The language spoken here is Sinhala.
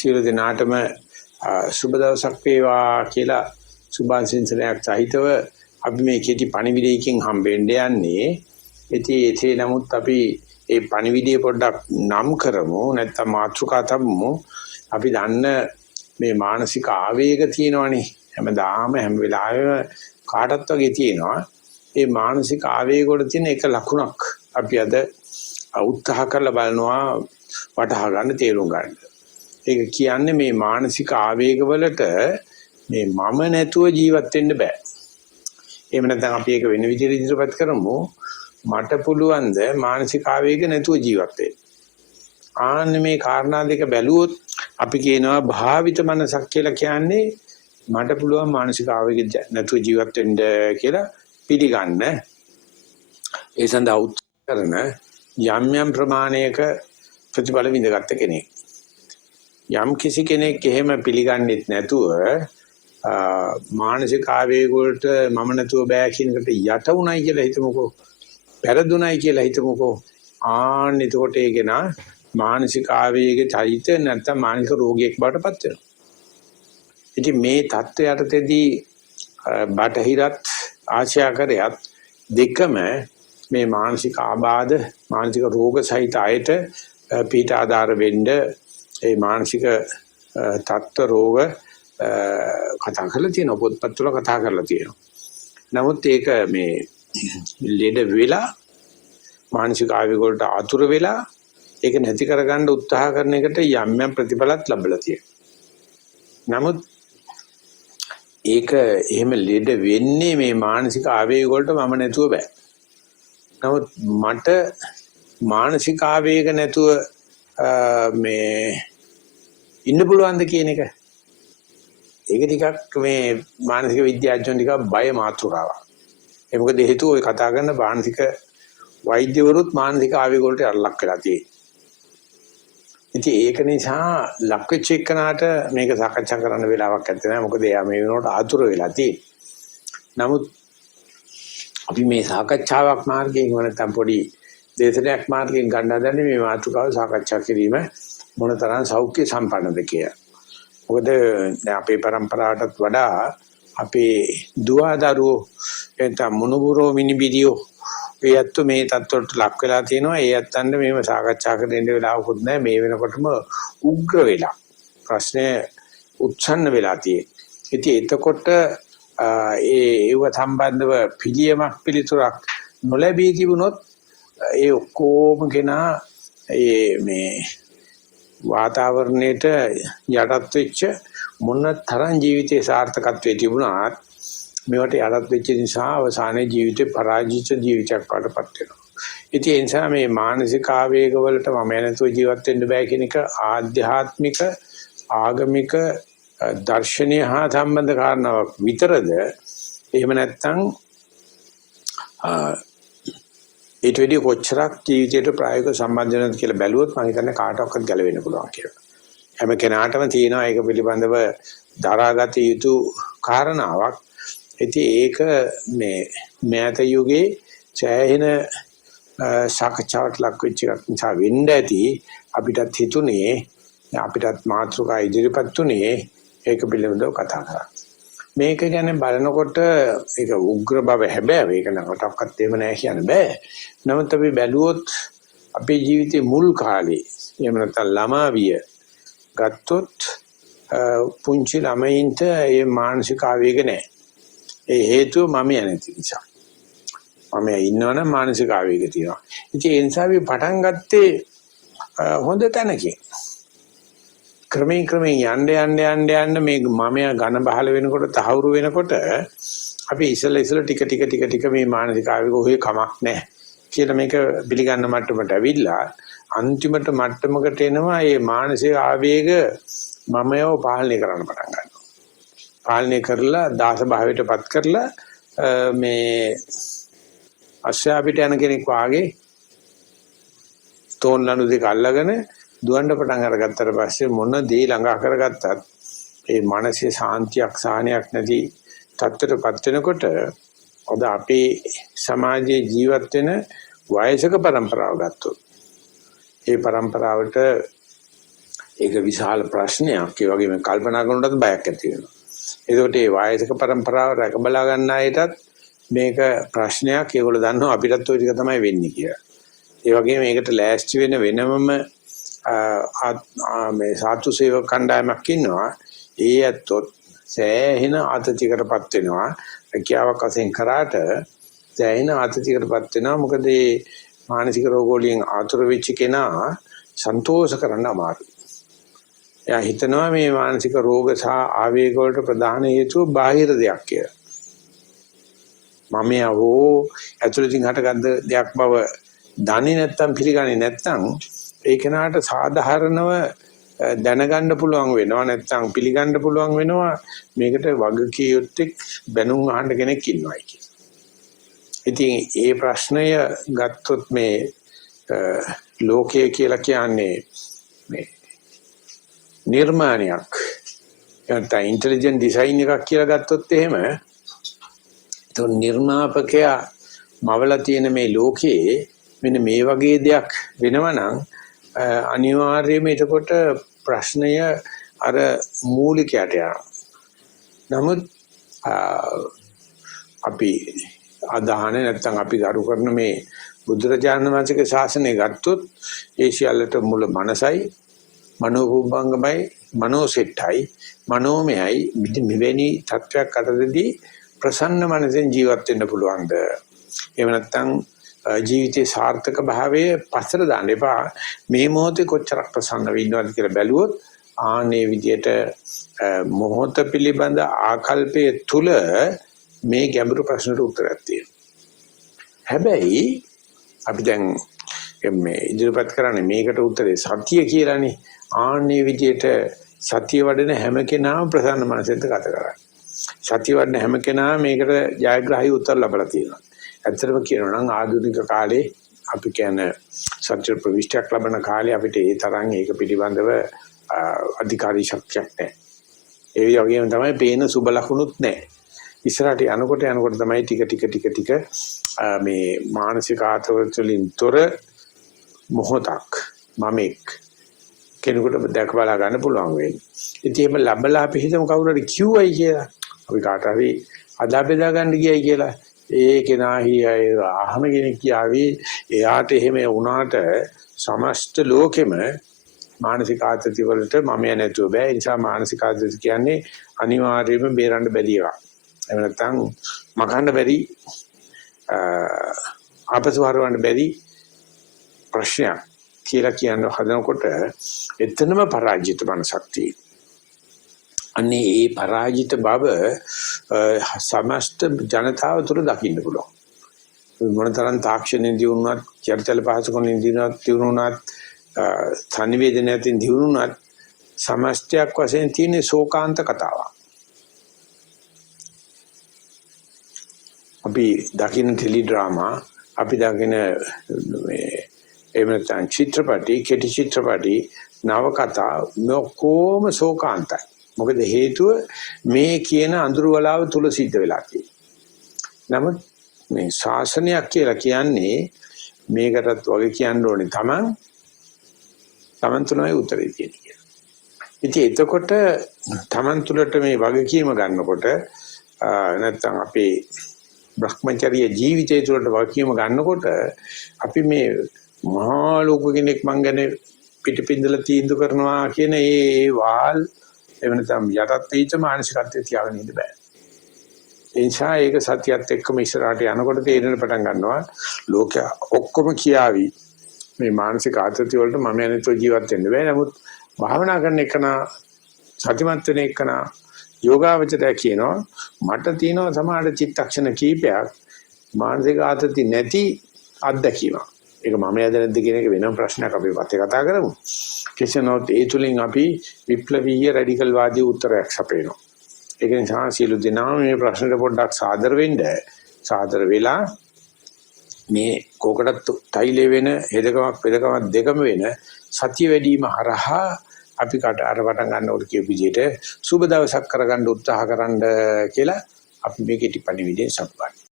සියලු දෙනාටම සුබ දවසක් වේවා කියලා සුභාශිංසනයක් සහිතව අපි මේ කෙටි පණිවිඩයකින් හම්බෙන්න යන්නේ. ඉතින් ඒතේ නමුත් අපි ඒ පණිවිඩය පොඩ්ඩක් නම් කරමු නැත්නම් මාතෘකා තබමු. අපි දන්න මේ මානසික ආවේග තියෙනවනේ හැමදාම හැම වෙලාවෙම කාටත් වගේ තියෙනවා. ඒ මානසික ආවේග වල තියෙන එක ලකුණක් අපි අද උත්සාහ කරලා බලනවා වටහා ගන්න තේරුම් ගන්න. ඒක කියන්නේ මේ මානසික ආවේග වලට මේ මම නැතුව ජීවත් වෙන්න බෑ. එහෙම නැත්නම් අපි ඒක වෙන විදිහට ඉදිරිපත් කරමු. මට පුළුවන් ද මානසික ආවේග නැතුව ජීවත් වෙන්න. ආන්න මේ කාරණා දෙක බැලුවොත් අපි කියනවා භාවිත මනසක් කියලා කියන්නේ මට පුළුවන් මානසික ආවේග නැතුව ජීවත් වෙන්න කියලා පිළිගන්න. ඒ සඳහා උත්සාහ කරන යම් ප්‍රමාණයක ප්‍රතිඵල විඳගත්ත කෙනෙක්. යම් කිසි කෙනෙක් එහෙම පිළිගන්නෙත් නැතුව මානසික ආවේග වලට මම නැතුව බෑ කියන එකට යට උණයි කියලා හිතමුකෝ. පෙරදුණයි කියලා හිතමුකෝ. ආන්න එතකොට ඒකේන මානසික ආවේග චෛත නැත්නම් මානසික රෝගියෙක් බවට පත් වෙනවා. ඉතින් මේ தත්ත්වයටදී බටහිරත් ආශ්‍යාකරයත් දෙකම මේ මානසික ආබාධ මානසික රෝග සහිත අයට පීඩ ආධාර වෙන්න ඒ මානසික තත්ත්ව රෝග කතා කරලා තියෙනවා. පොත්පත් වල කතා කරලා තියෙනවා. නමුත් ඒක මේ ලෙඩ වෙලා මානසික ආවේග වලට ආතුර වෙලා ඒක නැති කරගන්න උත්සාහ කරන එකට යම් ප්‍රතිඵලත් ලැබලා තියෙනවා. නමුත් ඒක එහෙම ලෙඩ වෙන්නේ මේ මානසික ආවේග වලට මම නැතුව බෑ. නමුත් මට මානසික ආවේග නැතුව මේ ඉන්න පුළුවන්ද කියන එක. ඒක ටිකක් මේ මානසික විද්‍යාඥයන් ටිකක් බය මාතෘකාවක්. ඒ මොකද හේතුව ඔය කතා කරන මානසික වෛද්‍යවරුත් මානසික ආවේග වලට ලක් වෙලා තියෙනවා. ඉතින් ඒක නිසා ලක් වෙච්ච එකනට මේක සාකච්ඡා කරන්න වෙලාවක් නැත්තේ නෑ. මොකද එයා මේ වෙනකොට ආතුර වෙලා තියෙන්නේ. නමුත් අපි මේ සාකච්ඡාවක් මාර්ගයෙන් නැත්නම් පොඩි දේශනයක් මාර්ගයෙන් ගන්න හදන්නේ මේ මාතෘකාව සාකච්ඡා කිරීම මොනතරම් සෞඛ්‍ය සම්පන්නද කියලා. මොකද අපේ પરම්පරාවටත් වඩා අපේ දුවදරුවෝ එතන මොනුබුරෝ මිනිබිඩියෝ ඒත් මේ තත්ත්වයට ලක් වෙලා තියෙනවා. ඒ ඇත්තන්ට මේව සාකච්ඡා කරන්න වෙලාවකුත් නැහැ. මේ වෙනකොටම උග්‍ර වෙලා ප්‍රශ්නේ උච්චන්න වෙලා තියෙනවා. ඉතින් එතකොට ඒව සම්බන්ධව පිළියමක් පිළිතුරක් නොලැබී තිබුණොත් ඒ ඔක්කොම කෙනා මේ වාතාවරණයට යටත් වෙච්ච මොන තරම් ජීවිතේ සාර්ථකත්වයේ තිබුණාත් මේවට යටත් වෙච්ච නිසා අවසානයේ ජීවිතේ පරාජිත ජීවිතයක් වඩපත් වෙනවා. ඉතින් ඒ නිසා මේ මානසික ආවේග වලට මම නැතුව ජීවත් වෙන්න බෑ කියන එක ආධ්‍යාත්මික ආගමික දර්ශනීය හා සම්බන්ධ කාරණාවක් විතරද? එහෙම නැත්නම් ඊට වැඩි කොච්චරක් ජීවිතයට ප්‍රායෝගික සම්බන්ධ කියලා බැලුවොත් මම හිතන්නේ කාටවත් ගැලවෙන්න පුළුවන් කියලා. හැම කෙනාටම තියෙනවා ඒක පිළිබඳව දරාගත යුතු කාරණාවක්. ඉතින් ඒක මේ මෑත යුගයේ ඡායන සාකච්ඡාවට ලක් වෙච්ච එකක් නිසා වෙන්න ඇති. අපිටත් හිතුනේ අපිටත් මාතෘකා ඉදිරිපත් තුනේ ඒක පිළිබඳව කතා කරා. මේක ගැන බලනකොට ඒක උග්‍ර බව හැබැයි ඒක නකටවත් එහෙම නැහැ කියන්න බෑ. නමුත් අපි බැලුවොත් අපේ ජීවිතේ මුල් කාලේ එහෙම නැත්නම් ළමාවිය ගත්තොත් පුංචි ළමයින්ට මේ මානසික ආවේග නැහැ. ඒ හේතුව මම නැති නිසා. මම ඉන්නවනම් මානසික ආවේග තියෙනවා. ඉතින් ඒ නිසා අපි පටන් ගත්තේ හොඳ තැනකින්. ක්‍රමයෙන් යන්න මේ මමයා ඝන බහල වෙනකොට තහවුරු වෙනකොට අපි ඉසල ටික මේ මානසික ආවේග ඔය කමක් නැහැ කියලා මේක පිළිගන්න මට්ටමට ඇවිල්ලා අන්තිමට මට්ටමකට එනවා මේ මානසික ආවේග මමයව පාලනය කරන්න පටන් ගන්නවා. පාලනය කරලා දාස භාවයටපත් කරලා මේ අශ්‍යාපිට යන කෙනෙක් වාගේ තෝන්ලනු දෙක අල්ලගෙන දුවන්න පටන් අරගත්තට පස්සේ මොන දේ ළඟා කරගත්තත් ඒ මානසික සාන්තියක් සාහනයක් නැති තත්ත්වයටපත් වෙනකොට අද අපේ සමාජයේ ජීවත් වෙන වයසක પરම්පරාව ගත්තොත් ඒ પરම්පරාවට ඒක විශාල ප්‍රශ්නයක්. ඒ වගේම කල්පනා කරනකොටත් බයක් ඇති වෙනවා. ඒකට මේ වායසක પરම්පරාව රැක බලා ගන්න අයටත් මේක ප්‍රශ්නයක්. ඒගොල්ලෝ දන්නවා අපිටත් ওই ටික තමයි වෙන්නේ කියලා. ඒ වගේම මේකට ලෑස්ති වෙන වෙනමම මේ සාතු සේවක කණ්ඩායමක් ඉන්නවා. ඒ ඇත්තොත් සෑහෙන ආතතියකටපත් වෙනවා. රැකියාවක් වශයෙන් කරාට සෑහෙන ආතතියකටපත් වෙනවා. මොකද මේ මානසික රෝග වලින් ආතුර වෙච්ච කෙනා සන්තෝෂ කරන්න අමාරුයි. එයා හිතනවා මේ මානසික රෝග සහ ආවේග වලට ප්‍රධාන හේතුව බාහිර දෙයක් කියලා. මම යවෝ ඇතුළතින් හටගත් දෙයක් බව දන්නේ නැත්නම් පිළිගන්නේ නැත්නම් ඒ කෙනාට සාධාරණව දැනගන්න පුළුවන් වෙනවා නැත්නම් පිළිගන්න පුළුවන් වෙනවා මේකට වගකී යුත්තේ බැනුම් අහන්න කෙනෙක් ඉන්නවයි කියලා. ඉතින් ඒ ප්‍රශ්නය ගත්තොත් මේ ලෝකය කියලා කියන්නේ මේ නිර්මාණයක් නැත්නම් ඉන්ටෙලිජන්ට් ඩිසයින් එකක් කියලා ගත්තොත් එහෙම તો නිර්මාපකයා මවලා තියෙන මේ ලෝකයේ මෙන්න මේ වගේ දෙයක් වෙනවනම් අනිවාර්යයෙන්ම එතකොට ප්‍රශ්නය අර මූලිකයට යනවා. නමුත් අපි අදහන නැත්නම් අපි ගරු කරන මේ බුදුරජාණන් වහන්සේගේ ශාසනය ගත්තොත් ඒ සියල්ලට මුල මනසයි, මනෝභූංගමයි, මනෝසෙට්ටයි, මනෝමයයි මෙවැනි තත්වයක් අතරදී ප්‍රසන්න මනසෙන් ජීවත් වෙන්න පුළුවන්ද? එහෙම නැත්නම් ජීවිතේ සාර්ථක භාවයේ පස්සට දාන්න එපා. මේ මොහොතේ කොච්චරක් ප්‍රසන්න වෙන්නවද කියලා බැලුවොත් ආනේ විදියට මොහොත පිළිබඳ ආකල්පයේ තුල මේ ගැඹුරු ප්‍රශ්නට උත්තරයක් තියෙනවා. හැබැයි අපි දැන් මේ ඉදිරිපත් කරන්නේ මේකට උත්තරේ සතිය කියලානේ. ආන්නේ විදියට සතිය වඩන හැම කෙනාම ප්‍රසන්න මනසෙන් ගත කරන්නේ. සතිය වඩන හැම කෙනාම මේකට ජයග්‍රාහී උත්තර ලබලා තියෙනවා. ඇත්තටම කියනවා නම් ආධුනික කාලේ අපි කියන සත්‍ය ප්‍රවිෂ්ටයක් ලබන කාලේ අපිට ඒ තරම් ඒක පිළිබඳව අධිකාරී ශක්තියක් නැහැ. ඒ වගේම තමයි පේන සුබ ලකුණුත් නැහැ. ඉස්සරහට යනකොට තමයි ටික මේ මානසික ආතතිවලින් තොර මොහොතක් මමෙක් කෙනෙකුට දැක බලා ගන්න පුළුවන් වෙන්නේ. ඉතින් එහෙම ලැබලා අපි හිතමු කවුරු හරි කිව්වයි කියලා. අපි කාට හරි අදා බෙදා ගන්න ගියයි කියලා. ඒ කෙනාහි අහන කෙනෙක් කියාවි එයාට එහෙම වුණාට සමස්ත ලෝකෙම මානසික ආතති වලට මම නැතුව බෑ. ඒ නිසා මානසික ආතති කියන්නේ අනිවාර්යයෙන්ම බේරන්න බැරි එකක්. එහෙම නැත්නම් මකන්න බැරි ආපසු හරවන්න බැරි ප්‍රශ්නයක් කියලා කියන හදනකොට එතනම පරාජිත මනසක් තියෙනවා. අන්නේ ඒ පරාජිත බව සමස්ත ජනතාව තුළ දකින්න පුළුවන්. මොනතරම් තාක්ෂණයෙන් දිනුනත්, චර්චල පහසුකම් දිනුනත්, සංවේදනයෙන් දිනුනත් සමස්තයක් වශයෙන් තියෙන ශෝකාන්ත කතාවක්. අපි දකින්න ටෙලි ඩ්‍රාමා, අපි දකින්න මේ එහෙම නැත්නම් චිත්‍රපටි, කෙටි චිත්‍රපටි, නවකතා නොකොම ශෝකාන්තයි. මොකද හේතුව මේ කියන අඳුරු වලාව තුල සිද්ධ වෙලා තියෙන්නේ. නමුත් මේ ශාසනයක් කියලා කියන්නේ මේකටත් වගේ කියන්න ඕනේ තමන් තුනයි උත්තරේ තියෙන්නේ කියලා. ඉතින් එතකොට තමන් තුලට මේ වගකීම ගන්නකොට නැත්නම් අපේ භ්‍රමචර්ය ජීවිතය තුළට වගකීම ගන්නකොට අපි මේ මහා ලෝක කෙනෙක් මං ගැන පිටිපින්දලා තීන්දුව කරනවා කියන ඒ වාල් එහෙම නැත්නම් යටත් වීච මානසිකත්වයේ තියාගෙන ඉන්න බෑ. ඒ නිසා ඒක සත්‍යයත් එක්කම ඉස්සරහට යනකොට තේරෙන්න පටන් ගන්නවා ලෝකයා ඔක්කොම කියාවි මේ මානසික ආතතිය වලට මම යන්නේතෝ ජීවත් වෙන්න බෑ. නමුත් භාවනා කරන එකන සතිමත් වෙන එකන යෝගාවචරය කියනවා මට තියෙනවා සමහර චිත්තක්ෂණ කීපයක් මානසික ආතති නැති අත්දැකීමක්. ඒක මම යද නැද්ද කියන එක වෙනම ප්‍රශ්නයක් අපි පස්සේ කතා කරමු. කෙසේනොත් ඒ තුලින් අපි විප්ලවීය රැඩිකල් වාදී උත්තරයක් සපයනවා. ඒක නිසා සියලු දෙනා මේ ප්‍රශ්නෙට පොඩ්ඩක් සාදර වෙන්න. සාදර වෙලා මේ කෝකටත් තයිලේ වෙන හෙදකමක් පෙදකමක් දෙකම වෙන සතිය වැඩිම හරහා අපි කට අර පටන් ගන්නකොට කියපු විදිහට සුබ දවසක් කරගන්න උත්සාහ කරන්න කියලා අපි මේකේ ටිපණි විදිහේ සම්පන්න